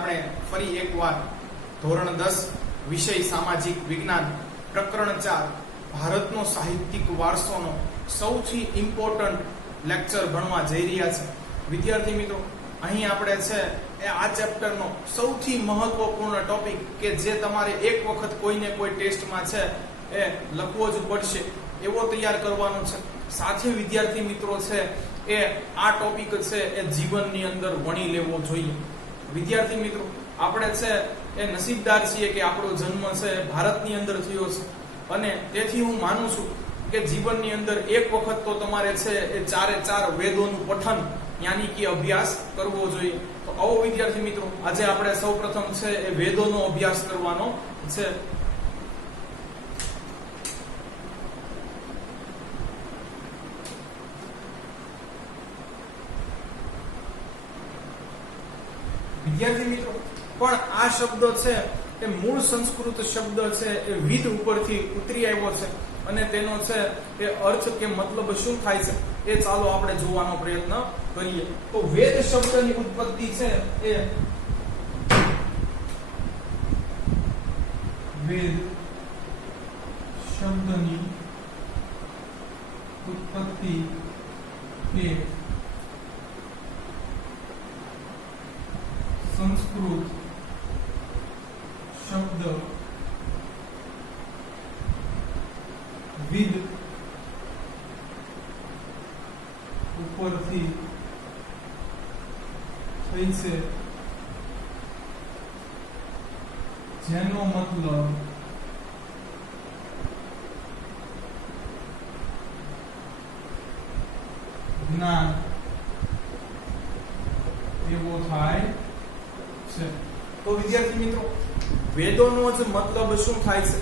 આપણે ફરી એકવાર ધોરણ 10 વિષય સામાજિક વિજ્ઞાન પ્રકરણ 4 ભારતનો સાહિત્યિક વારસોનો સૌથી ઇમ્પોર્ટન્ટ લેક્ચર ભણવા જઈ રહ્યા છે. વિદ્યાર્થી મિત્રો, અહીં આપણે છે એ આ ચેપ્ટરનો સૌથી મહત્વપૂર્ણ ટોપિક કે જે તમારે એક વખત કોઈને કોઈ ટેસ્ટમાં છે એ લખવો જ પડશે એવો તૈયાર કરવાનો છે. સાથે વિદ્યાર્થી મિત્રો છે એ આ ટોપિક છે એ જીવનની અંદર વણી લેવો જોઈએ. વિદ્યાર્થી મિત્રો, આપણે છે એ નસીબદાર છીએ કે આપણો જન્મ છે ભારતની અંદર થયો છે અને તેથી હું માનું છું કે જીવનની અંદર એક વખત તો તમારે છે એ ચારે ચાર વેદોનું પઠન યાની કે અભ્યાસ કરવો જોઈએ. તો આવો વિદ્યાર્થી મિત્રો, આજે આપણે સૌપ્રથમ છે એ વેદોનો અભ્યાસ કરવાનો છે. વિદ્યાર્થી મિત્રો, પણ આ શબ્દ છે એ મૂળ સંસ્કૃત શબ્દ છે એ વિદ ઉપરથી ઉતરી આવ્યો છે અને તેનો છે એ અર્થ કે મતલબ શું થાય છે એ ચાલો આપણે જોવાનો પ્રયત્ન કરીએ. તો વેદ શબ્દની ઉત્પત્તિ છે એ વેદ શબ્દની ઉત્પત્તિ કે સંસ્કૃત શબ્દ વિદ ઉપરથી થઈ છે, જેનો મતલબ જ્ઞાન એવો થાય છે. તો વિદ્યાર્થી મિત્રો, વેદોનો જ મતલબ શું થાય છે?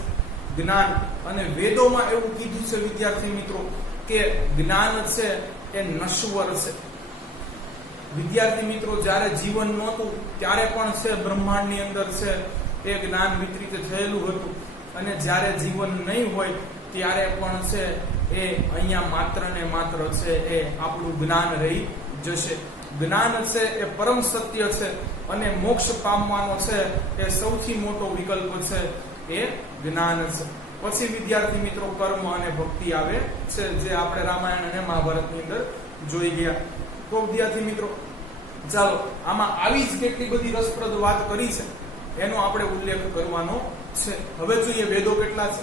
જ્ઞાન. અને વેદોમાં એવું કીધું છે વિદ્યાર્થી મિત્રો કે જ્ઞાન છે એ નશ્વર છે. વિદ્યાર્થી મિત્રો, જ્યારે જીવન નહોતું ત્યારે પણ છે બ્રહ્માંડની અંદર છે એ જ્ઞાન વિતરિત થયેલું હતું અને જ્યારે જીવન નહીં હોય ત્યારે પણ છે એ અહીંયા માત્ર ને માત્ર છે એ આપણું જ્ઞાન રહી જશે. જ્ઞાન છે એ પરમ સત્ય છે અને મોક્ષ પામવાનો છે એ સૌથી મોટો વિકલ્પ છે એ જ્ઞાન છે. પછી વિદ્યાર્થી મિત્રો કર્મ અને ભક્તિ આવે છે, જે આપણે રામાયણ અને મહાભારતની અંદર જોઈ ગયા. તો વિદ્યાર્થી મિત્રો, ચાલો આમાં આવી જ કેટલી બધી રસપ્રદ વાત કરી છે એનો આપણે ઉલ્લેખ કરવાનો છે. હવે જોઈએ વેદો કેટલા છે.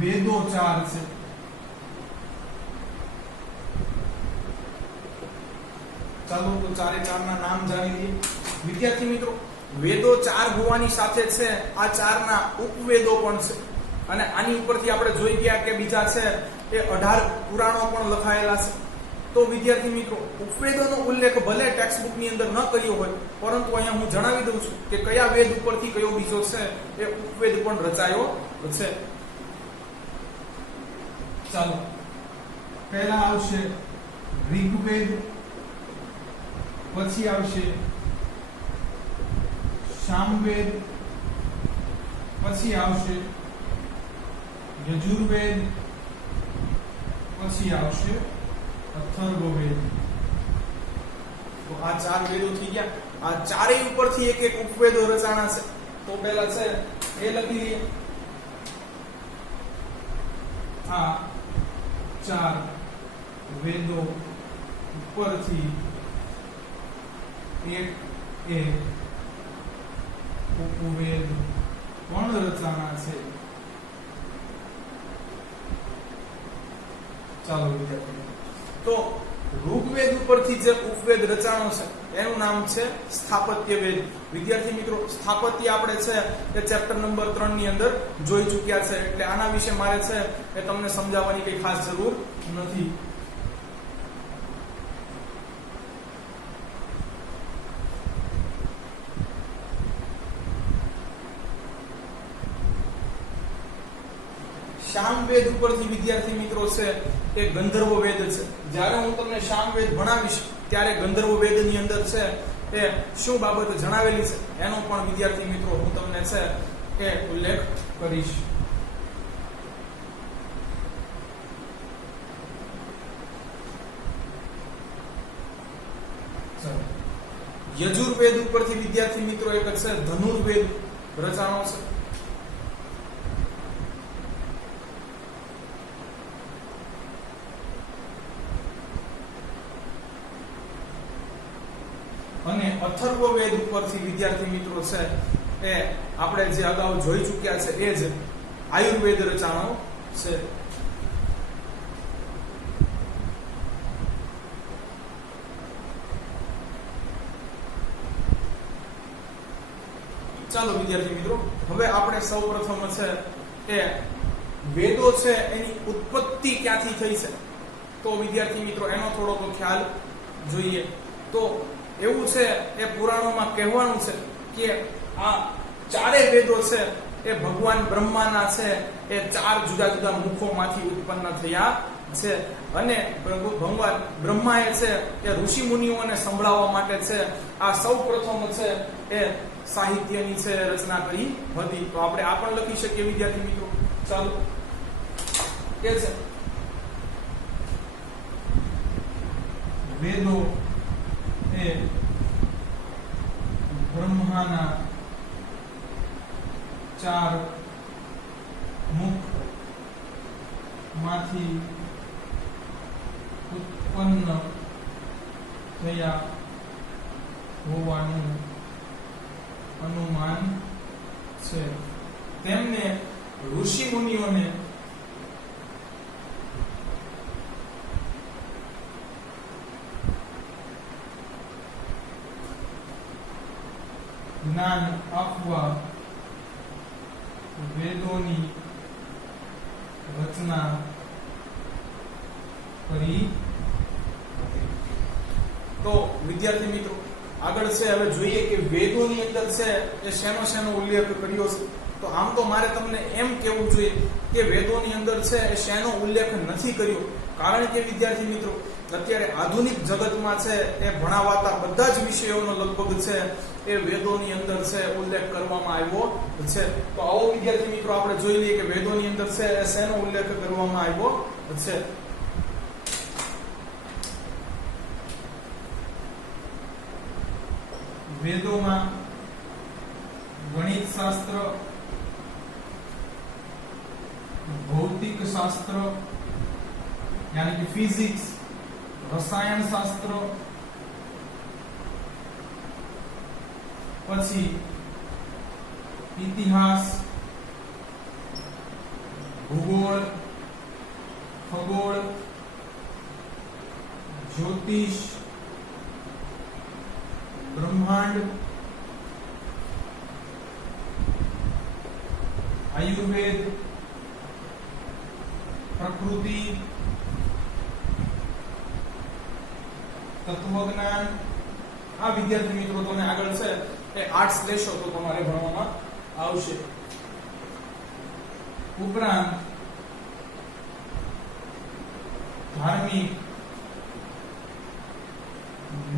વેદો 4 છે. ચાલો તો ચારે ચાર ના નામ જાણી લઈએ. વિદ્યાર્થી મિત્રો, વેદો 4 હોવાની સાથે છે આ 4 ના ઉપવેદો પણ છે અને આની ઉપરથી આપણે જોઈ ગયા કે બીજા છે એ 18 પુરાણો પણ લખાયેલા છે. તો વિદ્યાર્થી મિત્રો, ઉપવેદોનો ઉલ્લેખ ભલે ટેક્સ્ટ બુક ની અંદર ન કર્યો હોય, પરંતુ અહીંયા હું જણાવી દઉં છું કે કયા વેદ ઉપરથી કયો બીજો છે એ ઉપવેદ પણ રચાયો છે. ચાલો, પહેલા આવશે ઋગ્વેદ, પછી આવશે સામવેદ, પછી આવશે યજુર્વેદ, પછી આવશે અથર્વવેદ. તો આ 4 વેદો થઈ ગયા. આ ચારેય ઉપરથી એક એક ઉપવેદો રચાણા છે. તો પહેલા છે એ લખી લઈએ. આ 4 વેદો ઉપરથી એક એક ઉપવેદ પણ રચાણા છે. ચાલો વિદ્યાર્થીઓ, તો ઋગ્વેદ ઉપરથી જે ઉપવેદ રચાણો છે એનું નામ છે સ્થાપત્ય વેદ. વિદ્યાર્થી મિત્રો, સ્થાપત્ય આપણે છે એ ચેપ્ટર નંબર 3 ની અંદર જોઈ ચૂક્યા છે, એટલે આના વિશે મારે છે એ તમને સમજાવવાની કઈ ખાસ જરૂર નથી. સામવેદ ઉપરથી વિદ્યાર્થી મિત્રો છે એ ગંધર્વ વેદ છે. જ્યારે હું તમને સામવેદ ભણાવીશ ત્યારે ગંધર્વ વેદની અંદર છે એ શું બાબત જણાવેલી છે એનો પણ વિદ્યાર્થી મિત્રો હું તમને છે એ ઉલ્લેખ કરીશ. ચાલો. યજુર્વેદ ઉપરથી વિદ્યાર્થી મિત્રો એક છે ધનુર્વેદ રચાણો છે. અને અથર્વવેદ ઉપરથી વિદ્યાર્થી મિત્રો છે એ આપણે જે અગાઉ જોઈ ચૂક્યા છે એ જ આયુર્વેદ રચાણો છે. ચાલો વિદ્યાર્થી મિત્રો, હવે આપણે સૌપ્રથમ છે એ વેદો છે એની ઉત્પત્તિ ક્યાંથી થઈ છે તો વિદ્યાર્થી મિત્રો એનો થોડો તો ખ્યાલ જોઈએ. તો એવું છે એ પુરાણોમાં કહેવાનું છે કે આ ચારે વેદો છે એ ભગવાન બ્રહ્માના છે એ ચાર જુદા જુદા મુખોમાંથી ઉત્પન્ન થયા છે. અને ભગવાન બ્રહ્માએ છે એ ઋષિ મુનિઓને સંભળાવવા માટે છે આ સૌપ્રથમ છે એ સાહિત્યની છે રચના કરી હતી. તો આપણે આ પણ લખી શકીએ વિદ્યાર્થી મિત્રો. ચાલો, કે છે વેદો એ બ્રહ્માના ચાર મુખ માંથી ઉત્પન્ન થયા હોવાનું અનુમાન છે. તેમને ઋષિ મુનિઓને જ્ઞાન આપવા વેદોની રચના કરી. તો વિદ્યાર્થી મિત્રો આગળ છે હવે જોઈએ કે વેદોની અંદર છે એ શેનો ઉલ્લેખ કર્યો છે. તો આમ તો મારે તમને એમ કહેવું જોઈએ કે વેદોની અંદર છે એ શેનો ઉલ્લેખ નથી કર્યો, કારણ કે વિદ્યાર્થી મિત્રો અત્યારે આધુનિક જગતમાં છે એ ભણાવાતા બધા જ વિષયોનો લગભગ છે એ વેદોની અંદર છે ઉલ્લેખ કરવામાં આવ્યો છે. તો આવો વિદ્યાર્થી મિત્રો આપણે જોઈ લઈએ કે વેદોની અંદર છે એ શેનો ઉલ્લેખ કરવામાં આવ્યો છે. વેદોમાં ગણિત શાસ્ત્ર, ભૌતિક શાસ્ત્ર यानी कि फिजिक्स, रसायन शास्त्र, પછી ઇતિહાસ, ભૂગોળ, ખગોળ, જ્યોતિષ, બ્રહ્માંડ, આયુર્વેદ, પ્રકૃતિ, તત્વજ્ઞાન. આ વિદ્યાર્થી મિત્રો તમને આગળ છે એ આર્ટ્સ લેશો તો તમારે ભણવામાં આવશે. ઉપરાંત ધાર્મિક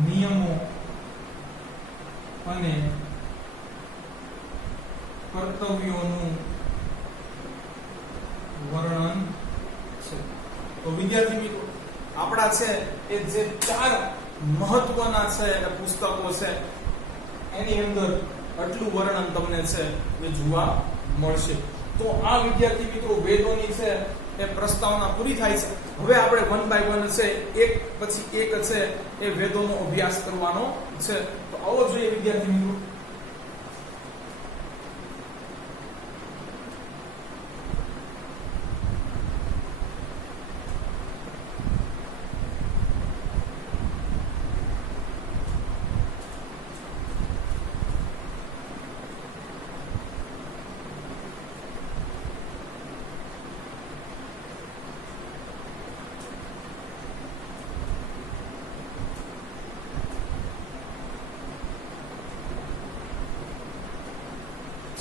નિયમો અને કર્તવ્યોનું વર્ણન છે. તો વિદ્યાર્થી મિત્રો આપણા છે એ જે ચાર મહત્વના છે એ પુસ્તકો છે એની અંદર આટલું વર્ણન તમને છે એ જોવા મળશે. તો આ વિદ્યાર્થી મિત્રો વેદોની છે એ પ્રસ્તાવના પૂરી થાય છે. હવે આપણે વન બાય વન છે એક પછી એક છે એ વેદોનો અભ્યાસ કરવાનો છે. તો આવો જોઈએ વિદ્યાર્થી મિત્રો.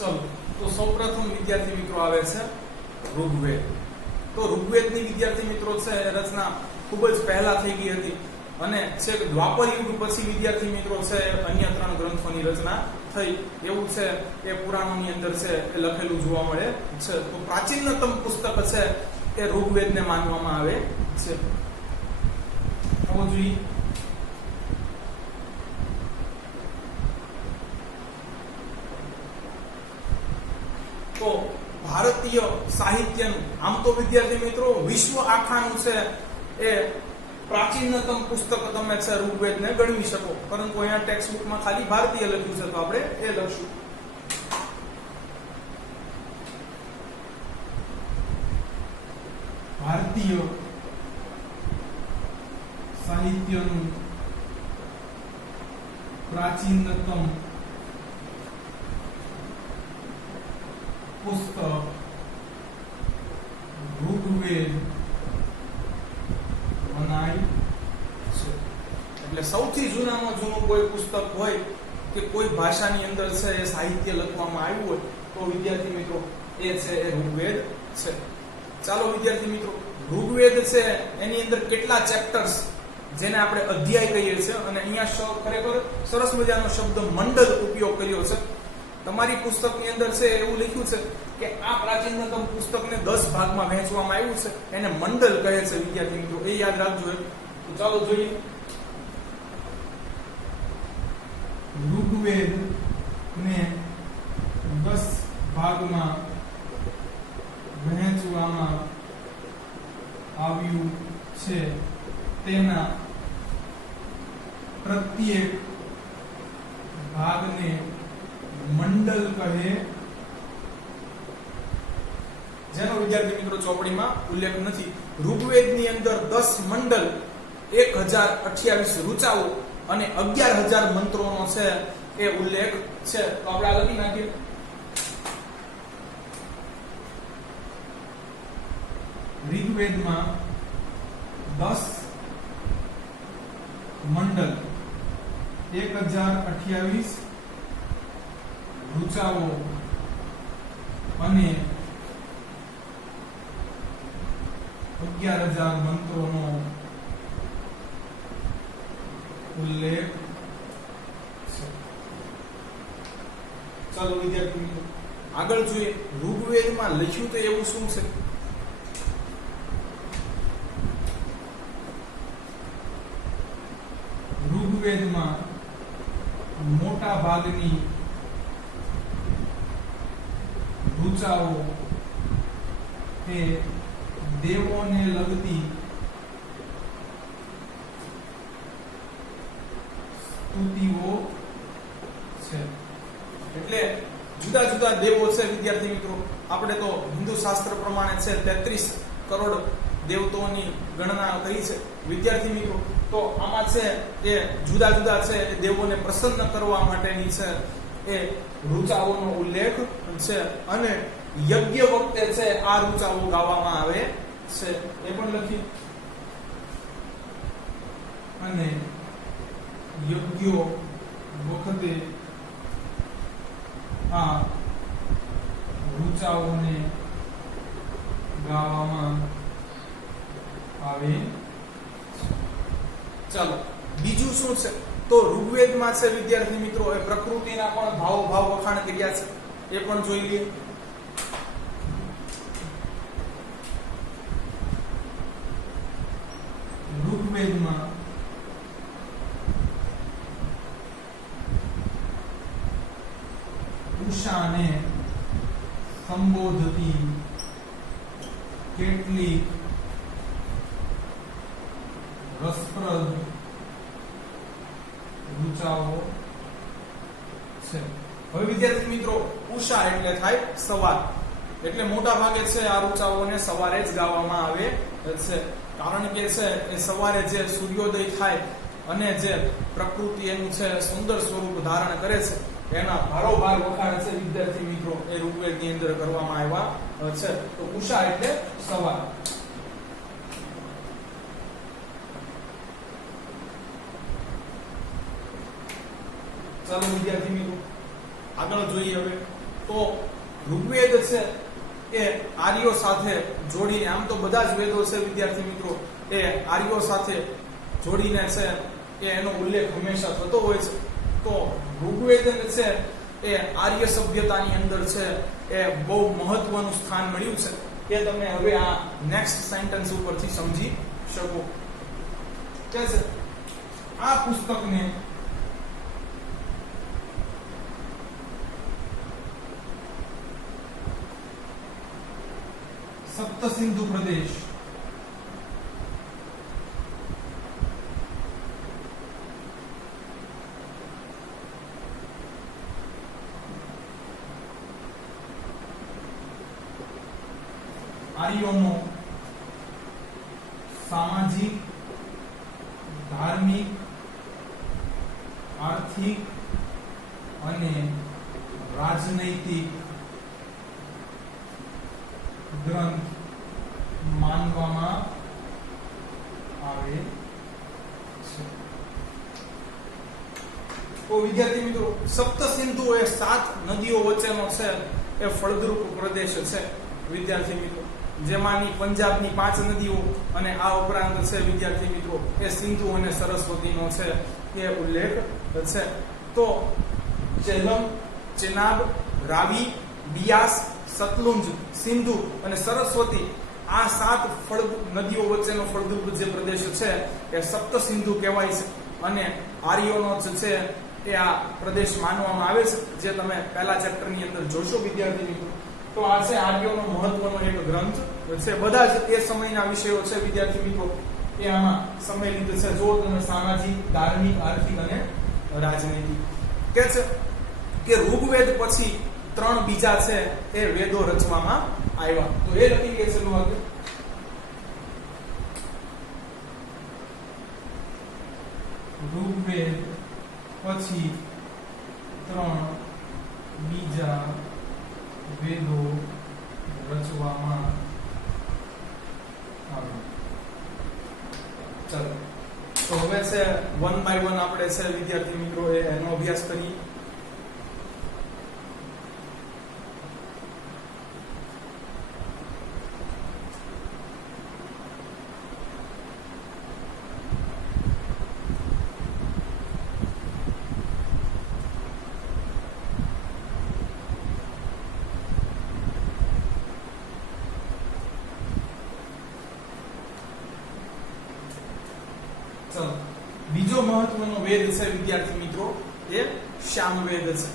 ચલો, તો સૌપ્રથમ વિદ્યાર્થી મિત્રો આવે છે ઋગ્વેદ. તો ઋગ્વેદની વિદ્યાર્થી મિત્રો છે રચના ખૂબ જ પહેલા થઈ ગઈ હતી અને છેક દ્વાપર યુગ પછી વિદ્યાર્થી મિત્રો છે અન્ય 3 ગ્રંથોની રચના થઈ એવું છે એ પુરાણોની અંદર છે એ લખેલું જોવા મળે છે. તો પ્રાચીનતમ પુસ્તક છે એ ઋગ્વેદને માનવામાં આવે છે. આવો જોઈએ. ભારતીય સાહિત્યનું, આમ તો વિદ્યાર્થી મિત્રો વિશ્વ આખાનું છે એ પ્રાચીનતમ પુસ્તક તમે છે ઋગ્વેદને ગણવી શકો, પરંતુ અહીંયા ટેક્સ્ટ બુકમાં ખાલી ભારતીય લખ્યું છે, તો આપણે એ લખશું. ભારતીય સાહિત્યનું પ્રાચીનતમ પુસ્તક ઋગ્વેદ મનાય છે. એટલે સૌથી જૂનામાં જૂનું કોઈ પુસ્તક હોય કે કોઈ ભાષાની અંદર છે એ સાહિત્ય લખવામાં આવ્યું હોય તો વિદ્યાર્થી મિત્રો એ છે એ ઋગ્વેદ છે. ચાલો વિદ્યાર્થી મિત્રો, ઋગ્વેદ છે એની અંદર કેટલા ચેપ્ટર્સ, જેને આપણે અધ્યાય કહીએ છીએ, અને અહીંયા ખરેખર સરસ મજાનો શબ્દ મંડળ ઉપયોગ કર્યો છે. તમારી પુસ્તકની અંદર છે એવું લખ્યું છે કે આ પ્રાચીનતમ પુસ્તકને 10 ભાગમાં વહેંચવામાં આવ્યું છે, એને મંડળ કહે છે વિદ્યાર્થી મિત્રો, એ યાદ રાખજો. તો ચાલો જોઈએ. ઋગ્વેદ ને 10 ભાગમાં વહેંચવામાં આવ્યું છે. તેના પ્રત્યેક ભાગને મંડળ કહે, જેનો વિદ્યાર્થી મિત્રો ચોપડીમાં ઉલ્લેખ નથી. ઋગ્વેદની અંદર 10 મંડળ, 1028 ઋચાઓ અને 11000 મંત્રોનો છે એ ઉલ્લેખ છે. તો આપણે આ લખી નાખીએ. ઋગ્વેદમાં 10 મંડળ, 1028 ઋચાઓ અને 11000 મંત્રોનો ઉલ્લેખ છે. ચાલો વિદ્યાર્થી મિત્રો આગળ જોઈએ. ઋગ્વેદમાં લખ્યું તો એવું શું છે? ઋગ્વેદમાં મોટા ભાગની ઋચાઓ એ દેવોને લગતી સ્તુતિઓ છે. એટલે જુદા જુદા દેવો છે વિદ્યાર્થી મિત્રો. આપણે તો હિન્દુ શાસ્ત્ર પ્રમાણે છે 33 કરોડ દેવતાઓની ગણના કરી છે વિદ્યાર્થી મિત્રો. તો આમાં છે એ જુદા જુદા છે એ દેવોને પ્રસન્ન કરવા માટેની છે એ ઋચાઓનો ઉલ્લેખ છે, અને યજ્ઞ વખતે છે આ ઋચાઓ ગાવામાં આવે છે, એ પણ લખી. અને યજ્ઞો વખતે આ ઋચાઓને ગાવામાં આવે. ચાલો બીજું શું છે? તો ઋગ્વેદમાં છે વિદ્યાર્થી મિત્રો એ પ્રકૃતિના પણ ભાવ વખાણ કર્યા છે, એ પણ જોઈ લઈએ. ઋગ્વેદમાં ઉષાને સંબોધતી કેટલીક રસપ્રદ ઋચાઓ છે. હવે વિદ્યાર્થી મિત્રો ઉષા એટલે થાય સવાર, એટલે મોટા ભાગે છે આ ઋચાઓને સવારે જ ગાવામાં આવે છે, કારણ કે છે એ સવારે જે સૂર્યોદય થાય અને જે પ્રકૃતિ એનું છે સુંદર સ્વરૂપ ધારણ કરે છે એના ભારોભાર વખાણ છે વિદ્યાર્થી મિત્રો એ ઋગ્વેદની અંદર કરવામાં આવ્યા છે. તો ઉષા એટલે સવાર. ચાલો વિદ્યાર્થી મિત્રો આગળ જોઈએ. હવે તો ઋગ્વેદ છે એ આર્યો સાથે જોડીને, આમ તો બધા જ વેદો છે વિદ્યાર્થી મિત્રો એ આર્યો સાથે જોડીને છે એ એનો ઉલ્લેખ હંમેશા થતો હોય છે. તો ઋગ્વેદ છે એ આર્ય સભ્યતાની અંદર છે એ બહુ મહત્વનું સ્થાન મળ્યું છે, એ તમે હવે આ નેક્સ્ટ સેન્ટેન્સ ઉપરથી સમજી શકો. કે છે આ પુસ્તકને સપ્ત સિંધુ પ્રદેશ આર્યોનો સામાજિક, ધાર્મિક, આર્થિક અને રાજનૈતિક ગ્રંથ માનવામાં આવે છે. તો વિદ્યાર્થી મિત્રો, સપ્ત સિંધુ એ 7 નદીઓ વચ્ચેનો છે એ ફળદ્રુપ પ્રદેશ છે વિદ્યાર્થી મિત્રો, જેમાંની પંજાબની 5 નદીઓ અને આ ઉપરાંત છે વિદ્યાર્થી મિત્રો એ સિંધુ અને સરસ્વતીનો છે એ ઉલ્લેખ છે. તો ઝેલમ, ચેનાબ, રાવી, બિયાસ, સતલુંજ, સિંધુ અને સરસ્વતી આ 7 નદીઓ વચ્ચેનો ફળદ્રુપ જે પ્રદેશ છે એ સપ્ત સિંધુ કહેવાય છે અને આર્યોનો જ છે એ આ પ્રદેશ માનવામાં આવે છે, જે તમે પહેલા ચેપ્ટરની અંદર જોશો વિદ્યાર્થી મિત્રો. તો આ છે આર્યોનો મહત્વનો એક ગ્રંથ છે. બધા જ એ સમયના વિષયો છે વિદ્યાર્થી મિત્રો એ આમાં સંમેલિત છે. જો તમે સામાજિક, ધાર્મિક, આર્થિક અને રાજનૈતિક કે છે કે ઋગ્વેદ પછી 3 બીજા છે એ વેદો રચવામાં આવ્યા. તો એ લખી કે છે આગળ ઋગ્વેદ પછી 3 બીજા વેદો રચવામાં આવ્યા. ચાલો, તો હવે છે 1 બાય 1 આપણે છે વિદ્યાર્થી મિત્રો એનો અભ્યાસ કરીએ. બીજો મહત્વનો વેદ છે વિદ્યાર્થી મિત્રો એ સામવેદ છે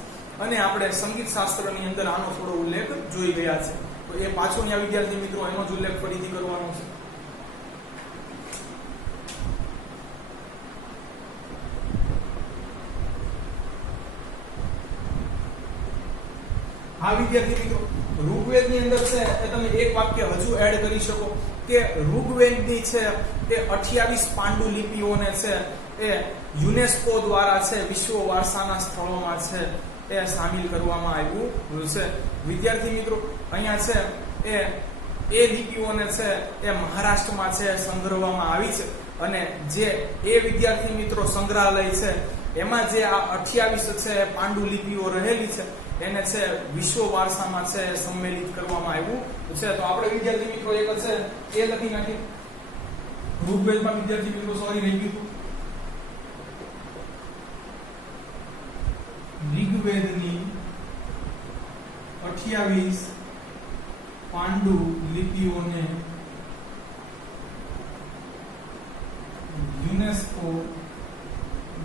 અને આપણે સંગીત શાસ્ત્રની અંદર આનો થોડો ઉલ્લેખ જોઈ ગયા છે. તો એ પાછો અહીંયા વિદ્યાર્થી મિત્રો એનો જ ઉલ્લેખ ફરીથી કરવાનો છે. હા વિદ્યાર્થી મિત્રો, ઋગ્વેદની અંદર છે એ તમે એક વાક્ય હજુ એડ કરી શકો કે ઋગ્વેદની છે એ 28 પાંડુલિપિઓને છે એ યુનેસ્કો દ્વારા છે વિશ્વ વારસાના સ્થળોમાં છે એ સામેલ કરવામાં આવ્યું છે. વિદ્યાર્થી મિત્રો, અહીંયા છે એ લિપિઓને છે એ મહારાષ્ટ્રમાં છે સંગ્રહવામાં આવી છે અને જે એ વિદ્યાર્થી મિત્રો સંગ્રહાલય છે એમાં જે આ 28 છે પાંડુલિપિઓ રહેલી છે એને છે વિશ્વ વારસામાં છે સંમેલિત કરવામાં આવ્યું છે. તો આપણે વિદ્યાર્થી મિત્રો એક છે એ લખી નાખીએ. ઋગ્વેદમાં વિદ્યાર્થી મિત્રો સોરી રહી ગયું, ઋગ્વેદની 28 પાંડુ લિપિઓને યુનેસ્કો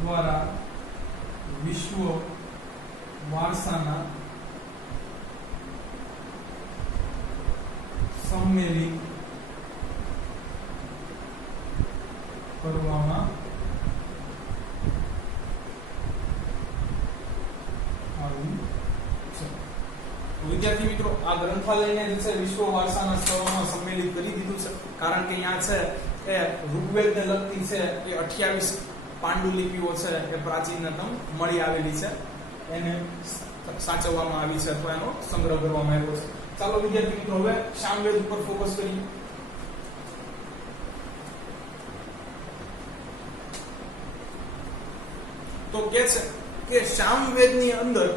દ્વારા વિશ્વ વારસાના સંમેલિત કરવામાં આવ્યું છે. વિદ્યાર્થી મિત્રો, આ ગ્રંથાલયને જે છે વિશ્વ વારસાના સ્થળોમાં સંમેલિત કરી દીધું છે, કારણ કે અહીંયા છે એ ઋગ્વેદને લગતી છે એ 28 પાંડુલિપિઓ છે એ પ્રાચીનતમ મળી આવેલી છે, એને સાચવવામાં આવી છે અથવા એનો સંગ્રહ કરવામાં આવ્યો છે. ચાલો વિદ્યાર્થી મિત્રો હવે સામવેદ ઉપર ફોકસ કરીએ. તો કે છે કે સામવેદની અંદર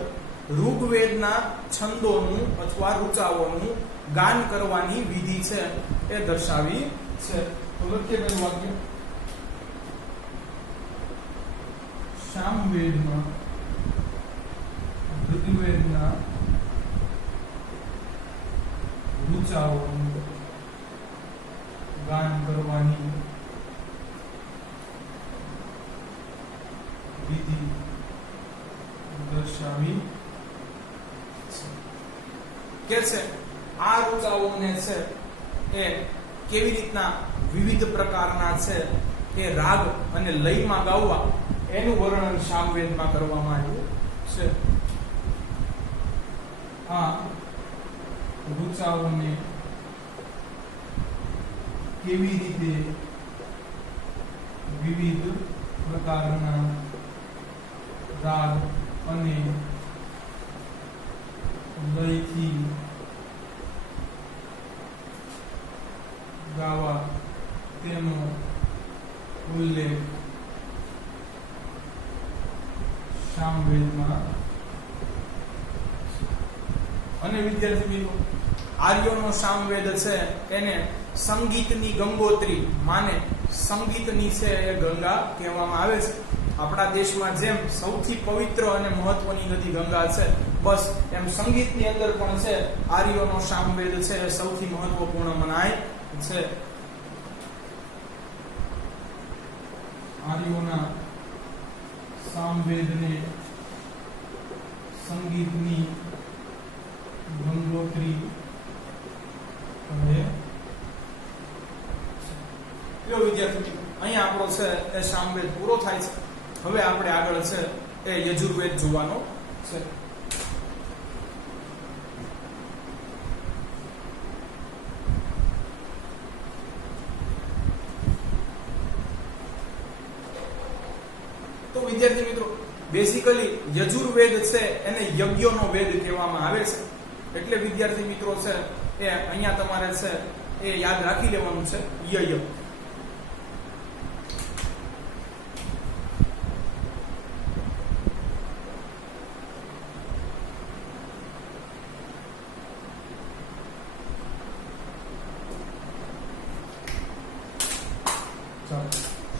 ઋગ્વેદના છંદોનું અથવા ઋચાઓનું ગાન કરવાની વિધિ છે એ દર્શાવી છે. તો લખીએ પેલું વાક્ય, સામવેદમાં ઋગ્વેદના ઋચાઓનું ગાન કરવાની વિધિ દર્શાવી કે છે. આ ઋચાઓને છે એ કેવી રીતના વિવિધ પ્રકારના છે એ રાગ અને લયમાં ગાવા એનું વર્ણન સામવેદમાં કરવામાં આવ્યું છે. આ રૂચાઓને કેવી રીતે વિવિધ પ્રકારના રાગ અને લયથી ગાવા તેનો ઉલ્લેખ સામવેદમાં. અને વિદ્યાર્થી મિત્રો, આર્યોનો સામવેદ છે એને સંગીતની ગંગોત્રી માને સંગીતની છે એ ગંગા કહેવામાં આવે છે. આપણા દેશમાં જેમ સૌથી પવિત્ર અને મહત્વની નદી ગંગા છે, બસ એમ સંગીતની અંદર પણ છે આર્યોનો સામવેદ છે એ સૌથી મહત્વપૂર્ણ મનાય છે. આર્યોના સામવેદને સંગીતની ગંગોત્રી કહે. વિદ્યાર્થી અહીંયા આપણો છે એ સામવેદ પૂરો થાય છે. હવે આપણે આગળ છે એ યજુર્વેદ જોવાનો છે. તો વિદ્યાર્થી મિત્રો, બેઝિકલી યજુર્વેદ છે એને યજ્ઞોનો વેદ કહેવામાં આવે છે. એટલે વિદ્યાર્થી મિત્રો છે એ અહીંયા તમારે છે એ યાદ રાખી લેવાનું છે યય.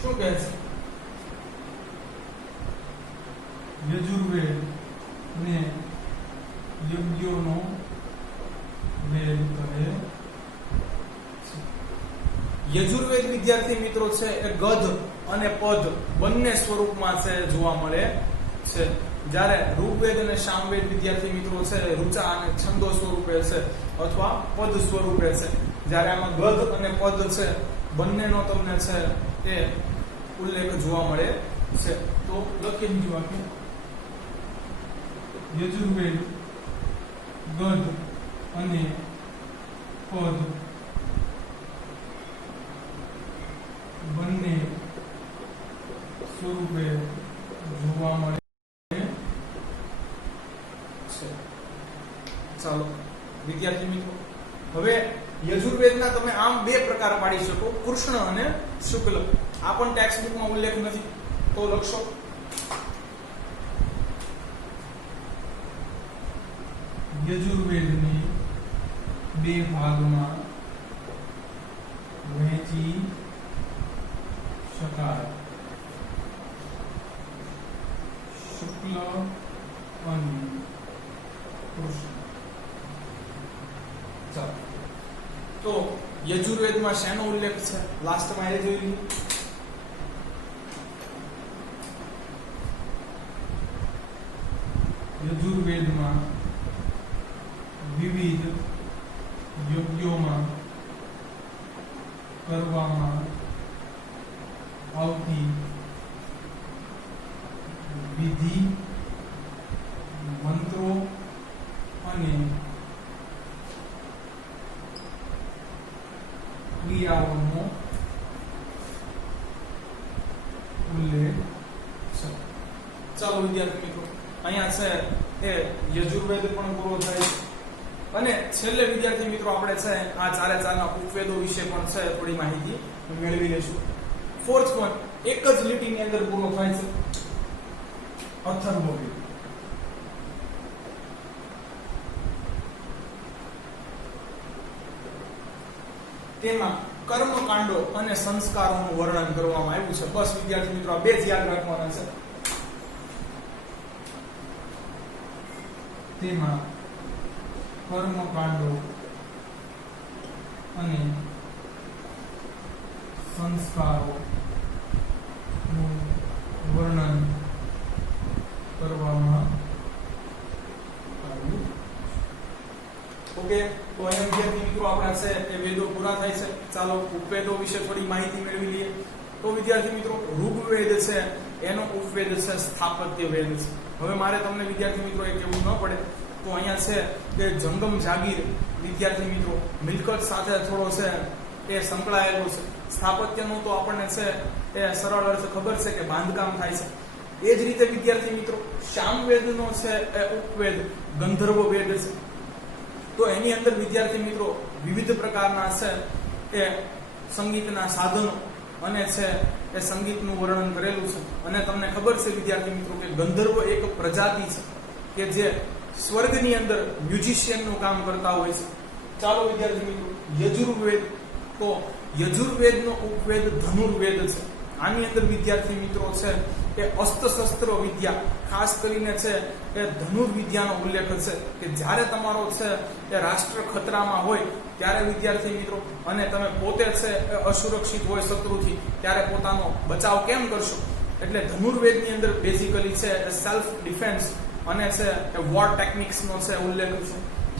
શું કહે છે? યજુર્વેદ ને યજ્ઞોનો વેદ કહે. યજુર્વેદ વિદ્યાર્થી મિત્રો છે એ ગધ અને પદ બંને સ્વરૂપમાં છે જોવા મળે છે. જ્યારે ઋગ્વેદ અને સામવેદ વિદ્યાર્થી મિત્રો છે ઋચા અને છંદો સ્વરૂપે છે અથવા પદ સ્વરૂપે છે. જ્યારે આમાં ગધ અને પદ છે બંનેનો તમને છે એ ઉલ્લેખ જોવા મળે છે. તો લખી દીધું વાક્ય. યજુર્વેદ ગધ અને પદ બંને સ્વરૂપે જોવા મળે છે. ચાલો વિદ્યાર્થી મિત્રો, હવે યજુર્વેદના તમે આમ બે પ્રકાર પાડી શકો, કૃષ્ણ અને શુક્લ. આ પણ ટેક્સ્ટ બુકમાં ઉલ્લેખ નથી તો લખશો. યજુર્વેદને બે ભાગમાં વહેંચી શકાય. શુક્લ અને કૃષ્ણ. ચાલો, તો યજુર્વેદમાં શેનો ઉલ્લેખ છે લાસ્ટમાં એ જોઈ લઈએ. યજુર્વેદમાં વિવિધ યજ્ઞોમાં કરવામાં આવતી વિધિ, મંત્રો અને ક્રિયાઓનો ઉલ્લેખ છે. ચાલો વિદ્યાર્થી મિત્રો, અહીંયા છે એ યજુર્વેદ પણ પૂરો થાય છે. અને છેલ્લે વિદ્યાર્થી મિત્રો આપણે છે આ ચારે ચારના ઉપવેદો વિશે પણ છે થોડી માહિતી મેળવી લેશું. ફોર્થ વન એક જ લીટીની અંદર પૂરો થાય છે, અથર્વવેદ. તેમાં કર્મકાંડો અને સંસ્કારોનું વર્ણન કરવામાં આવ્યું છે. બસ વિદ્યાર્થી મિત્રો આ બે જ યાદ રાખવાના છે. તેમાં કર્મકાંડો અને સંસ્કારોનું વર્ણન કરવામાં આવ્યું. ઓકે, તો અહીંયા વિદ્યાર્થી મિત્રો મિત્રો આપણા છે એ વેદો પૂરા થાય છે. ચાલો ઉપવેદો વિશે થોડી માહિતી મેળવી લઈએ. તો વિદ્યાર્થી મિત્રો ઋગ્વેદ છે એનો ઉપવેદ છે સ્થાપત્ય વેદ છે. હવે મારે તમને વિદ્યાર્થી મિત્રો એ કહેવું ન પડે તો અહીંયા છે કે જંગમ જાગીર વિદ્યાર્થી મિત્રો મિલકત સાથે થોડો છે એ સંકળાયેલો છે. સ્થાપત્યનો તો આપણને છે એ સરળ અર્થ ખબર છે કે બાંધકામ થાય છે. એ જ રીતે વિદ્યાર્થી મિત્રો સામવેદનો છે એ ઉપવેદ ગંધર્વ વેદ છે. તો એની અંદર વિદ્યાર્થી મિત્રો વિવિધ પ્રકારના છે એ સંગીતના સાધનો અને છે એ સંગીતનું વર્ણન કરેલું છે. અને તમને ખબર છે વિદ્યાર્થી મિત્રો કે ગંધર્વ એક પ્રજાતિ છે કે જે સ્વર્ગની અંદર મ્યુઝિશિયનનું કામ કરતા હોય છે. ચાલો વિદ્યાર્થી મિત્રો યજુર્વેદ, તો યજુર્વેદનો ઉપવેદ ધનુર્વેદ છે. આની અંદર વિદ્યાર્થી મિત્રો છે એ અસ્ત્ર શસ્ત્ર વિદ્યા, ખાસ કરીને છે એ ધનુર્વિદ્યાનો ઉલ્લેખ છે કે જ્યારે તમારો છે એ રાષ્ટ્ર ખતરામાં હોય ત્યારે વિદ્યાર્થી મિત્રો અને તમે પોતે છે એ અસુરક્ષિત હોય શત્રુથી, ત્યારે પોતાનો બચાવ કેમ કરશો, એટલે ધનુર્વેદની અંદર બેઝિકલી છે એ સેલ્ફ ડિફેન્સ અને છે એ વોર ટેકનિક્સનો છે ઉલ્લેખ છે.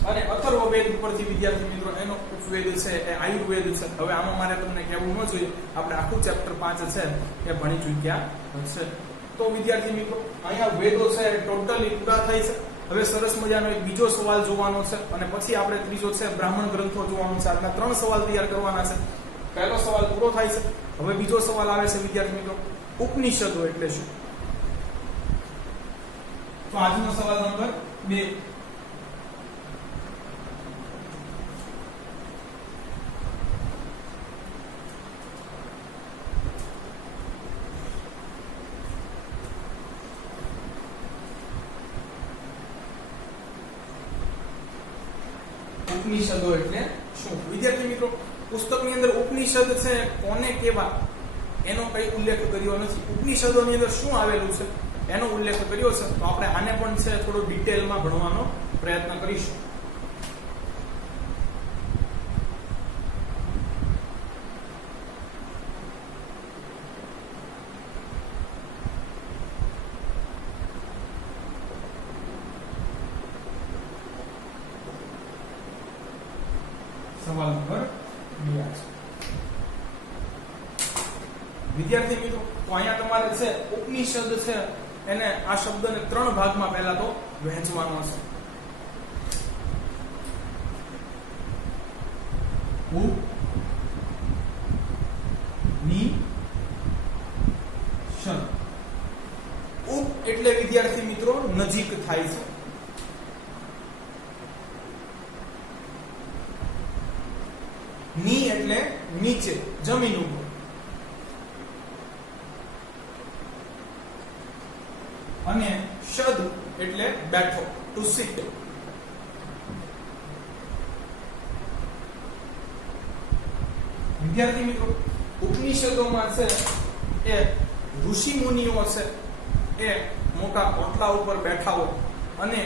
અને અથર્વવેદ ઉપરથી વિદ્યાર્થી મિત્રો એનો ઉપવેદ છે એ આયુર્વેદ છે. હવે આમાં મારે તમને કહેવું ન જોઈએ, આપણે આખું ચેપ્ટર 5 છે એ ભણી ચૂક્યા છે. તો વિદ્યાર્થી મિત્રો અહીંયા વેદો છે ટોટલી પૂરા થાય છે. હવે સરસ મજાનો એક બીજો સવાલ જોવાનો છે અને પછી આપણે ત્રીજો છે બ્રાહ્મણ ગ્રંથો જોવાનો છે. આટલા 3 સવાલ તૈયાર કરવાના છે. પહેલો સવાલ પૂરો થાય છે. હવે બીજો સવાલ આવે છે વિદ્યાર્થી મિત્રો ઉપનિષદો એટલે શું. તો આજનો સવાલ નંબર 2. ઉપનિષદો એટલે શું. વિદ્યાર્થી મિત્રો પુસ્તકની અંદર ઉપનિષદ છે કોને કહેવા એનો કઈ ઉલ્લેખ કર્યો નથી. ઉપનિષદોની અંદર શું આવેલું છે એનો ઉલ્લેખ કર્યો છે. તો આપણે આને પણ છે થોડો ડિટેલમાં ભણવાનો પ્રયત્ન કરીશું. સવાલ નંબર 2 વિદ્યાર્થી મિત્રો તો અહીંયા તમારે છે ઉપનિષદ છે એને આ શબ્દને 3 ભાગમાં પહેલા તો વહેંચવાનો છે. ઉપનિષદ. ઉપ એટલે વિદ્યાર્થી મિત્રો નજીક થાય છે. ની એટલે નીચે જમીન ઉપર. અને શદ એટલે બેઠો, ટુ સિટ. વિદ્યાર્થી મિત્રો ઉપનિષદોમાં છે એ ઋષિ મુનિઓ છે એ મોટા ઓટલા ઉપર બેઠા હોય અને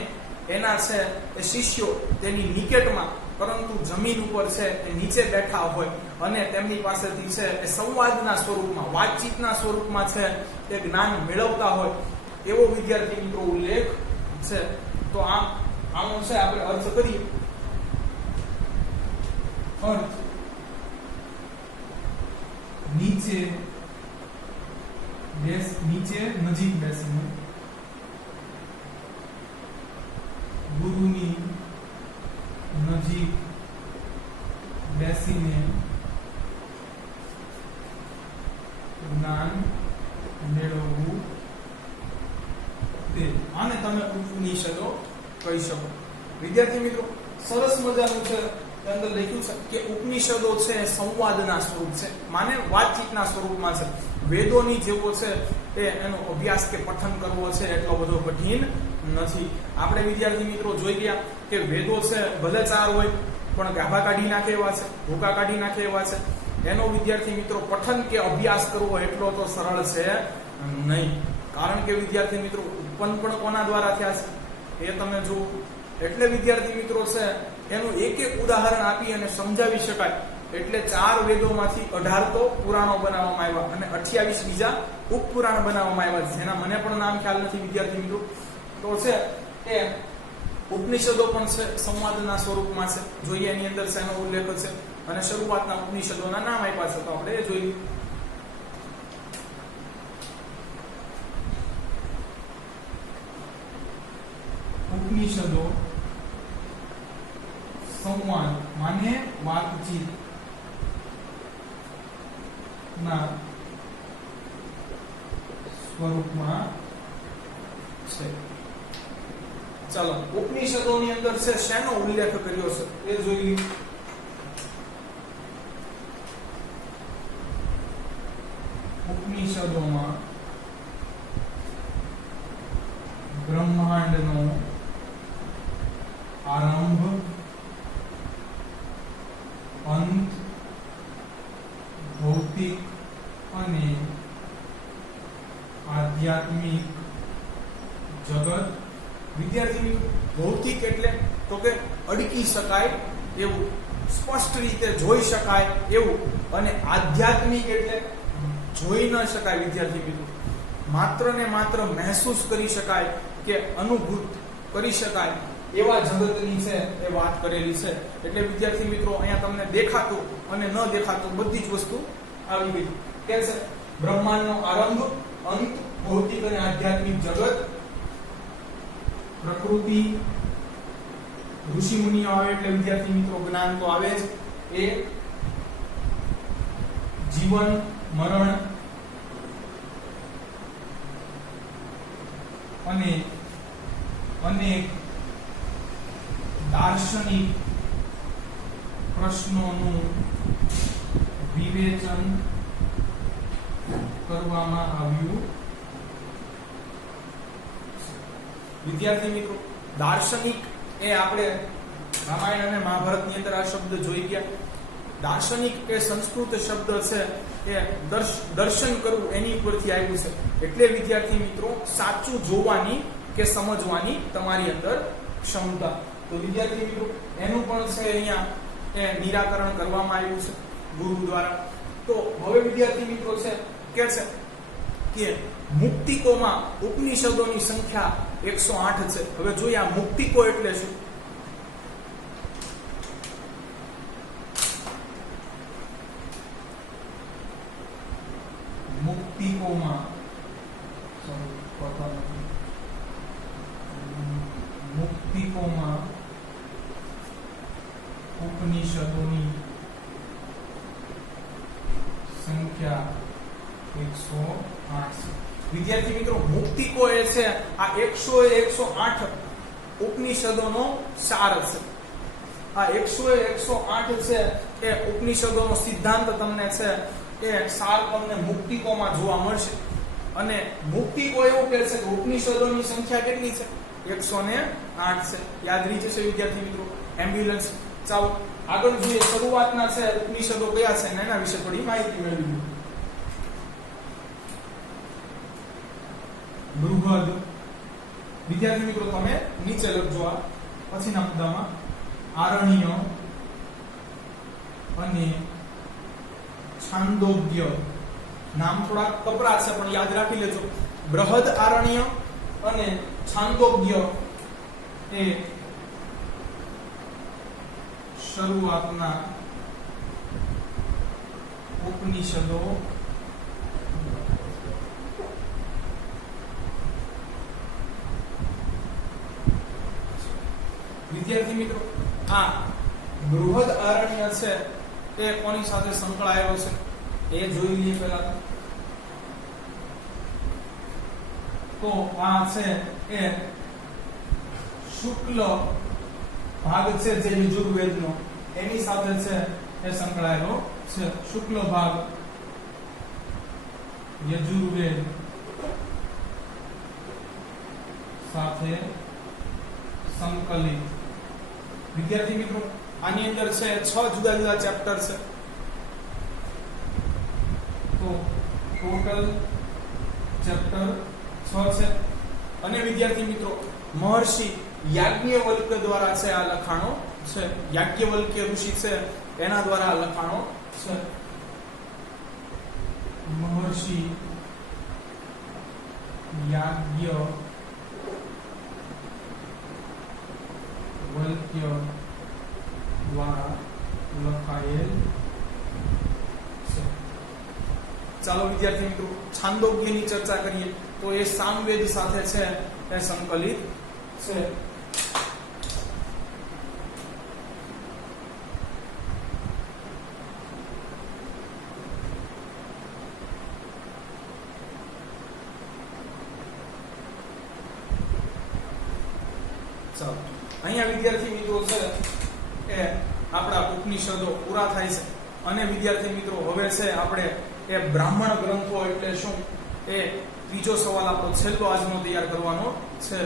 એના છે એ શિષ્યો તેની નિકટમાં પરંતુ જમીન ઉપર છે એ નીચે બેઠા હોય અને તેમની પાસેથી છે એ સંવાદના સ્વરૂપમાં, વાતચીતના સ્વરૂપમાં છે એ જ્ઞાન મેળવતા હોય એવો વિદ્યાર્થી મિત્રો ઉલ્લેખ છે. તો આનો છે આપણે અર્થ કરીએ. અર્થ નીચે નજીક બેસીને ગુરુની નજીક બેસીને જ્ઞાન મેળવવું, તે આને તમે ઉપનિષદો કહી શકો. વિદ્યાર્થી મિત્રો સરસ મજાનું છે અંદર લખ્યું છે કે ઉપનિષદો છે સંવાદના સ્વરૂપ છે, માને વાતચીતના સ્વરૂપમાં છે. વેદોની જેવો છે એ એનો અભ્યાસ કે પઠન કરવો છે એટલો બધો કઠિન નથી. આપણે વિદ્યાર્થી મિત્રો જોઈ ગયા કે વેદો છે ભલે 4 હોય પણ ગાભા કાઢી નાખે એવા છે, ભૂકા કાઢી નાખે એવા છે. એનો વિદ્યાર્થી મિત્રો પઠન કે અભ્યાસ કરવો એટલો તો સરળ છે નહીં. કારણ કે વિદ્યાર્થી મિત્રો ઉત્પન્ન પણ કોના દ્વારા થયા છે એ તમે જુઓ. એટલે વિદ્યાર્થી મિત્રો છે એનું એક એક ઉદાહરણ આપી અને સમજાવી શકાય. એટલે 4 વેદોમાંથી 18 તો પુરાણો બનાવવામાં આવ્યા અને 28 બીજા ઉપપુરાણ બનાવવામાં આવ્યા, જેના મને પણ નામ ખ્યાલ નથી વિદ્યાર્થી મિત્રો. તો છે એ ઉપનિષદો પણ છે સંવાદના સ્વરૂપમાં છે. જોઈએ એની અંદર શેનો ઉલ્લેખ છે અને શરૂઆતના ઉપનિષદોના નામ આપ્યા છે તો આપણે એ જોઈએ. ઉપનિષદો સંવાદ માને વાતચીત ના સ્વરૂપમાં છે. ચાલો ઉપનિષદોની અંદર છે શેનો ઉલ્લેખ કર્યો છે એ જોઈ લઈએ. ઉપનિષદોમાં બ્રહ્માંડનો આરંભ, અંત, ભૌતિક અને આધ્યાત્મિક જગત. વિદ્યાર્થી મિત્રો, ભૌતિક એટલે તો કે અડકી શકાય એવું, સ્પષ્ટ રીતે જોઈ શકાય એવું, અને આધ્યાત્મિક એટલે જોઈ ન શકાય વિદ્યાર્થી મિત્રો, માત્ર ને માત્ર મહેસૂસ કરી શકાય કે અનુભૂત કરી શકાય એવા જગતની છે એ વાત કરેલી છે. એટલે વિદ્યાર્થી મિત્રો અહીંયા તમને દેખાતું અને ન દેખાતું બધી જ વસ્તુ આવી ગઈ. કે છે બ્રહ્માંડનો આરંભ, અંત, ભૌતિક અને આધ્યાત્મિક જગત, પ્રકૃતિ, ઋષિ મુનિઓ આવે એટલે વિદ્યાર્થી મિત્રો જ્ઞાન તો આવે જ, એ જીવન, મરણ અને અનેક દાર્શનિક પ્રશ્નોનું વિવેચન કરવામાં આવ્યું. વિદ્યાર્થી મિત્રો, દાર્શનિક એ આપણે રામાયણ અને મહાભારતની અંદર આ શબ્દ જોઈ ગયા. દાર્શનિક એ સંસ્કૃત શબ્દ છે, એ દર્શન કરવું એની ઉપરથી આવ્યું છે. એટલે વિદ્યાર્થી મિત્રો સાચું જોવાની કે સમજવાની તમારી અંદર ક્ષમતા. તો વિદ્યાર્થી મિત્રો એનું પણ છે અહીંયા એ નિરાકરણ કરવામાં આવ્યું છે ગુરુ દ્વારા. તો હવે વિદ્યાર્થી મિત્રો છે કે મુક્તિકોમાં ઉપનિષદોની સંખ્યા 108 છે. હવે જોઈએ આ મુક્તિકો એટલે શું. મુક્તિકોમાં ઉપનિષદોની સંખ્યા 108 છે. વિદ્યાર્થી મિત્રો, મુક્તિકો એ છે આ 108 ઉપનિષદોનો સાર છે. આ 108 છે એ ઉપનિષદોનો સિદ્ધાંત તમને છે એ સાર તમને મુક્તિકોમાં જોવા મળશે. અને મુક્તિકો એવું કહે છે કે ઉપનિષદોની સંખ્યા કેટલી છે? 108 છે. યાદ રહી જશે વિદ્યાર્થી મિત્રો. એમ્બ્યુલન્સ. ચાલો આગળ જોઈએ. શરૂઆતના છે ઉપનિષદો કયા છે એના વિશે થોડી માહિતી મેળવી. બૃહદ. વિદ્યાર્થી મિત્રો તમે નીચે લખજો આ પછીના મુદ્દામાં. આરણ્ય અને છાંદોગ્ય. નામ થોડા કપરા છે પણ યાદ રાખી લેજો. બૃહદ આરણ્ય અને છાંદોગ્ય એ શરૂઆતના ઉપનિષદો વિદ્યાર્થી મિત્રો આ બૃહદ આરણ્ય છે એ કોની સાથે સંકળાયેલો છે એ જોઈ લઈએ પહેલા. તો આ છે એ શુક્લ ભાગ છે જે યજુર્વેદનો એની સાથે છે એ સંકળાયેલો છે. શુક્લ ભાગ યજુર્વેદ સાથે સંકલિત. વિદ્યાર્થી મિત્રો આની અંદર છે 6 જુદા જુદા ચેપ્ટર છે. તો ટોટલ ચેપ્ટર 6 છે. અને વિદ્યાર્થી મિત્રો મહર્ષિ યાજ્ઞવલ્ક્ય દ્વારા છે આ લખાણો છે. યાજ્ઞવલ્ક્ય ઋષિ છે એના દ્વારા આ લખાણો છે. મહર્ષિ યાજ્ઞવલ્ક્ય વલ્ક્ય દ્વારા લખાયેલ છે. ચાલો વિદ્યાર્થી મિત્રો છાંદોગ્યની ચર્ચા કરીએ તો એ સામવેદ સાથે છે એ સંકલિત છે. ચાલો અહીંયા વિદ્યાર્થી મિત્રો છે એ આપણા ઉપનિષદો પૂરા થાય છે અને વિદ્યાર્થી મિત્રો હવે છે આપણે એ બ્રાહ્મણ ગ્રંથો એટલે શું એ ત્રીજો સવાલ આપણો છેલ્લો આજનો તૈયાર કરવાનો છે.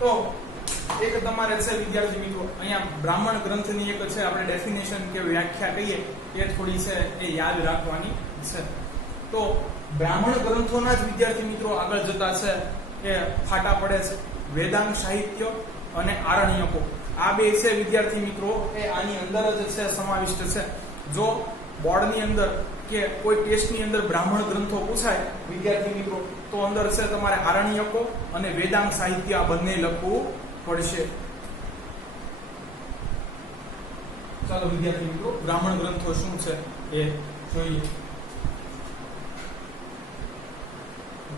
તો એક તમારે છે વિદ્યાર્થી મિત્રો અહીંયા બ્રાહ્મણ ગ્રંથની એક છે આપણે ડેફિનેશન કે વ્યાખ્યા કહીએ એ થોડી છે એ યાદ રાખવાની છે. તો બ્રાહ્મણ ગ્રંથોના જ વિદ્યાર્થી મિત્રો આગળ જતા છે એ ફાટા પડે છે વેદાંગ સાહિત્ય અને આરણ્યકો. આ બે છે વિદ્યાર્થી મિત્રો એ આની અંદર જ છે સમાવિષ્ટ છે. જો બોર્ડની અંદર કે કોઈ ટેસ્ટની અંદર બ્રાહ્મણ ગ્રંથો પૂછાય વિદ્યાર્થી મિત્રો તો અંદર છે તમારે આરણ્યકો અને વેદાંગ સાહિત્ય આ બંને લખવું પડશે. ચાલો વિદ્યાર્થી મિત્રો બ્રાહ્મણ ગ્રંથો શું છે એ જોઈએ.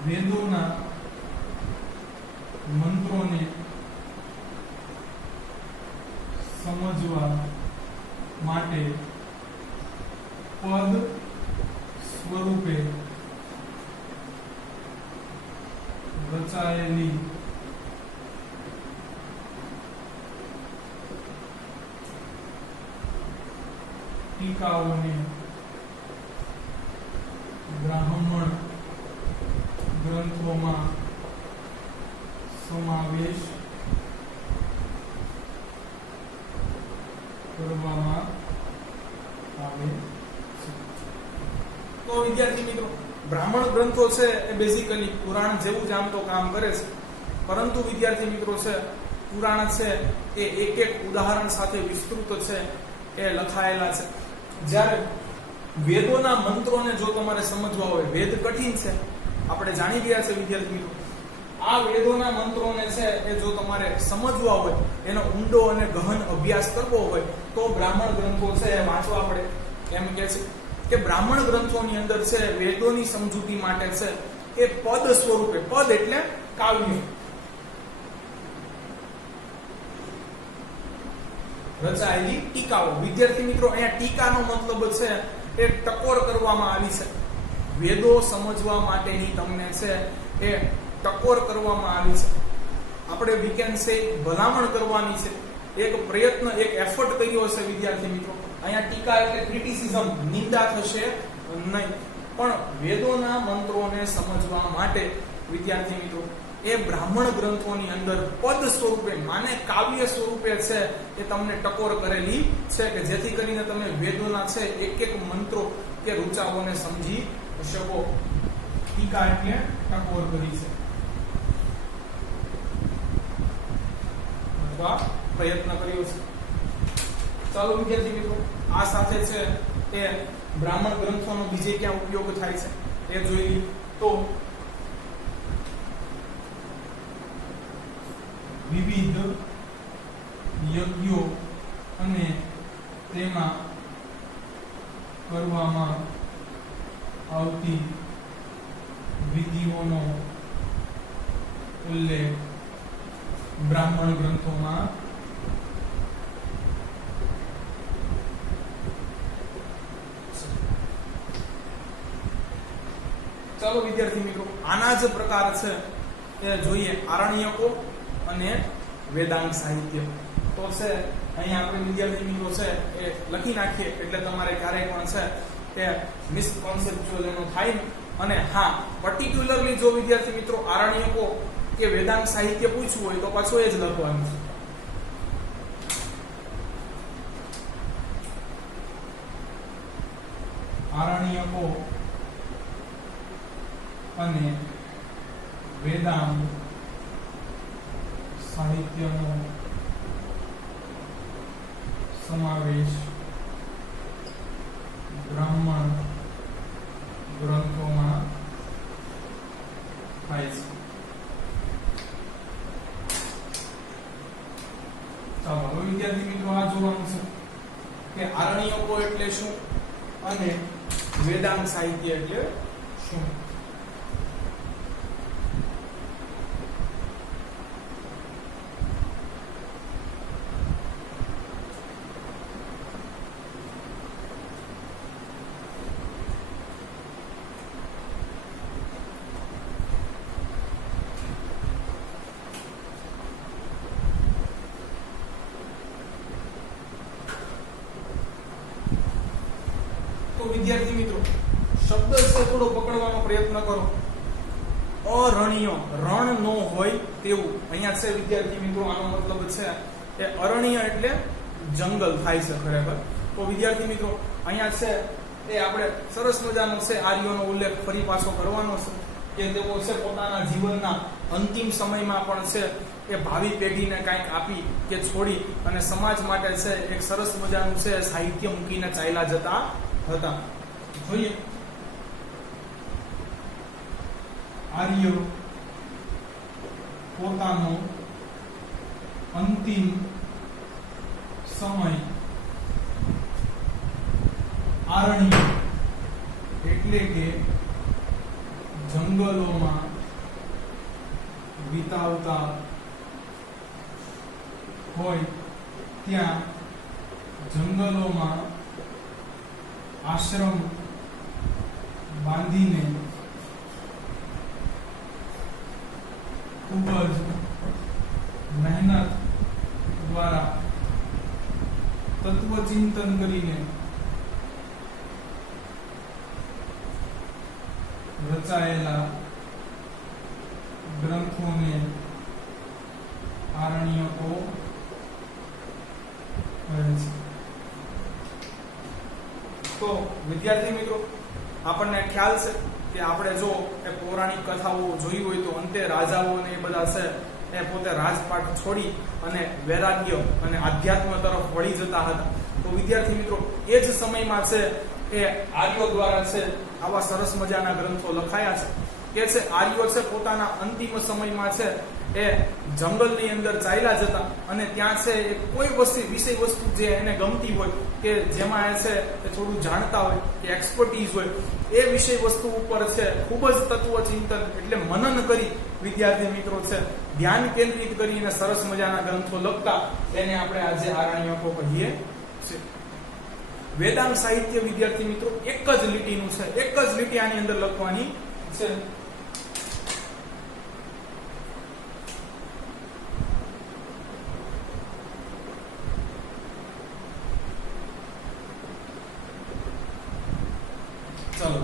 વેદોના મંત્રોને સમજવા માટે પદ સ્વરૂપે રચાયેલી ટીકાઓને બ્રાહ્મણ ગ્રંથોમાં સમાવેશ કરવામાં આવે છે. તો વિદ્યાર્થી મિત્રો બ્રાહ્મણ ગ્રંથો છે એ બેઝિકલી પુરાણ જેવું જ આમ તો કામ કરે છે, પરંતુ વિદ્યાર્થી મિત્રો છે પુરાણ છે એ એક એક ઉદાહરણ સાથે વિસ્તૃત છે એ લખાયેલા છે. જ્યારે વેદોના મંત્રોને જો તમારે સમજવા હોય, વેદ કઠિન છે આપણે જાણી ગયા છે વિદ્યાર્થી મિત્રો, આ વેદોના મંત્રોને છે એ જો તમારે સમજવા હોય, એનો ઊંડો અને ગહન અભ્યાસ કરવો હોય તો બ્રાહ્મણ ગ્રંથો છે એ વાંચવા પડે. એમ કે છે કે બ્રાહ્મણ ગ્રંથોની અંદર છે વેદોની સમજૂતી માટે છે એ પદ સ્વરૂપે, પદ એટલે કાવ્ય, રચાયેલી ટીકાઓ. વિદ્યાર્થી મિત્રો અહીંયા ટીકાનો મતલબ છે એ ટકોર કરવામાં આવી છે. વેદો સમજવા માટેની તમને છે એ ટકોર કરવામાં આવી છે. આપણે વી કેન સે ભલામણ કરવાની છે, એક પ્રયત્ન, એક એફર્ટ કર્યો છે વિદ્યાર્થી મિત્રો. અહીંયા ટીકા એટલે ક્રિટિસિઝમ, નિંદા થશે નહીં, પણ વેદોના મંત્રોને સમજવા માટે વિદ્યાર્થી મિત્રો એ બ્રાહ્મણ ગ્રંથોની અંદર પદ સ્વરૂપે, માને કાવ્ય સ્વરૂપે છે એ તમને ટકોર કરેલી છે કે જેથી કરીને તમે વેદોના છે એક એક મંત્રો કે રૂચાઓને સમજી શકો. ટીકા એટલે ટકોર કરી છે અથવા પ્રયત્ન કર્યો છે. ચાલો વિદ્યાર્થી મિત્રો આ સાથે છે એ બ્રાહ્મણ ગ્રંથોનો બીજે ક્યાં ઉપયોગ થાય છે એ જોઈએ. તો વિવિધ યજ્ઞો અને તેમાં કરવામાં આવતી વિધિઓનો ઉલ્લેખ બ્રાહ્મણ ગ્રંથોમાં ચાલો વિદ્યાર્થી મિત્રો આના જ પ્રકાર છે એ જોઈએ. આરણ્યકો અને વેદાંગ સાહિત્ય. તો છે અહીંયા આપણે વિદ્યાર્થી મિત્રો છે એ લખી નાખીએ એટલે તમારે ક્યારેય પણ છે એ મિસકોન્સેપ્ચ્યુઅલ એનો થાય નહીં. અને હા, પર્ટિક્યુલરલી જો વિદ્યાર્થી મિત્રો આરણ્યકો કે વેદાંગ સાહિત્ય પૂછવું હોય તો પાછું એ જ લખવાનું છે. આરણ્યકો અને વેદાંગ સાહિત્યનો સમાવેશ બ્રાહ્મણ ગ્રંથોમાં થાય છે. ચાલો હવે વિદ્યાર્થી મિત્રો આ જોવાનું છે કે આરણ્યકો એટલે શું અને વેદાંગ સાહિત્ય એટલે શું. વિદ્યાર્થી મિત્રો શબ્દ છે થોડો પકડવાનો પ્રયત્ન કરો. અરણ્ય, રણ નો હોય તેવું. અહીંયા છે વિદ્યાર્થી મિત્રો આનો મતલબ છે કે અરણ્ય એટલે જંગલ થાય છે ખરેખર. તો વિદ્યાર્થી મિત્રો અહીંયા છે એ આપણે સરસ મજાનો છે આર્યોનો ઉલ્લેખ ફરી પાછો કરવાનો છે કે તેઓ છે પોતાના જીવનના અંતિમ સમયમાં પણ છે એ ભાવિ પેઢીને કંઈક આપી કે છોડી અને સમાજ માટે છે એક સરસ મજાનું છે સાહિત્ય મૂકીને ચાલ્યા જતા હતા. જોઈએ આર્ય પોતાનો અંતિમ સમય આરણ્ય એટલે કે જંગલોમાં વિતાવતા હોય ત્યાં જંગલોમાં આશ્રમ બાંધીને ખૂબ જ મહેનત દ્વારા તત્વચિંતન કરીને રચાયેલા ગ્રંથોને આરણ્યકો કહે છે. તો વિદ્યાર્થી મિત્રો આપણને ખ્યાલ છે કે આપણે જો એ પૌરાણિક કથાઓ જોઈ હોય તો અંતે રાજાઓ ને એ બધા છે એ પોતે રાજપાટ છોડી અને વૈરાગ્ય અને આધ્યાત્મ તરફ વળી જતા હતા. તો વિદ્યાર્થી મિત્રો એ જ સમયમાં છે એ આર્યો દ્વારા છે આવા સરસ મજાના ગ્રંથો લખાયા છે કે છે આર્યો છે પોતાના અંતિમ સમયમાં છે એ જંગલની અંદર ચાલ્યા જતા અને ત્યાં છે કોઈ વિષય વસ્તુ જે એને ગમતી હોય કે જેમાં એ છે એ થોડું જાણતા હોય કે એક્સપર્ટીઝ હોય એ વિષય વસ્તુ ઉપર છે ખૂબ જ તત્વચિંતન એટલે મનન કરી વિદ્યાર્થી મિત્રો છે ધ્યાન કેન્દ્રિત કરીને સરસ મજાના ગ્રંથો લખતા એને આપણે આજે આરણ્યકો કહીએ છીએ. વેદાંગ સાહિત્ય વિદ્યાર્થી મિત્રો એક જ લીટીનું છે, એક જ લીટી આની અંદર લખવાની છે. ચાલો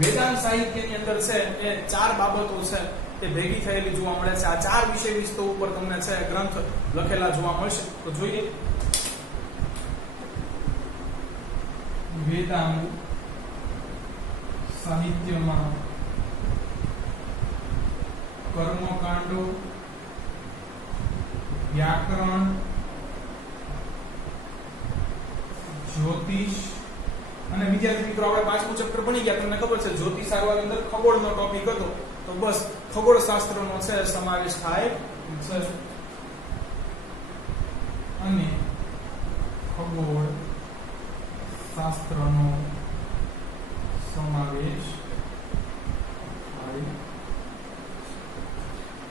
વેદાંત સાહિત્યની અંદર છે એ ચાર બાબતો છે એ ભેગી થયેલી જોવા મળે છે. આ ચાર વિષય વિસ્તો ઉપર તમને છે ગ્રંથ લખેલા જોવા મળશે. તો જોઈએ વેદાંગ સાહિત્યમાં કર્મકાંડો, વ્યાકરણ, જ્યોતિષ અને વિદ્યાર્થી મિત્રો આપણે પાંચમું ચેપ્ટર ભણી ગયા. તમને ખબર છે જ્યોતિષ સારવાર અંદર ખગોળનો ટોપિક હતો તો બસ ખગોળ શાસ્ત્રનો છે સમાવેશ થાય છે અને ખગોળ શાસ્ત્રનો સમાવેશ થાય.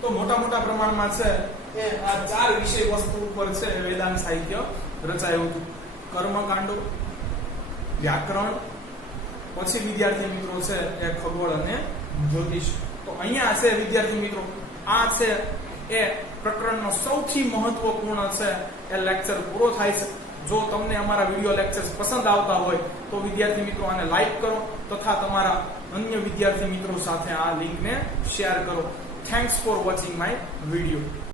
તો મોટા પ્રમાણમાં છે એ આ ચાર વિષય વસ્તુ ઉપર છે વેદાંત સાહિત્ય રચાયું હતું. કર્મકાંડો, વ્યાકરણ, પછી વિદ્યાર્થી મિત્રો છે એ ખગોળ અને જ્યોતિષ. તો અહીંયા છે વિદ્યાર્થી મિત્રો આ છે એ પ્રકરણનો સૌથી મહત્વપૂર્ણ છે એ લેક્ચર પૂરો થાય છે. જો તમને અમારા વિડીયો લેક્ચર્સ પસંદ આવતા હોય તો વિદ્યાર્થી મિત્રો આને લાઈક કરો તથા તમારા અન્ય વિદ્યાર્થી મિત્રો સાથે આ લિંકને શેર કરો. Thanks for watching my video.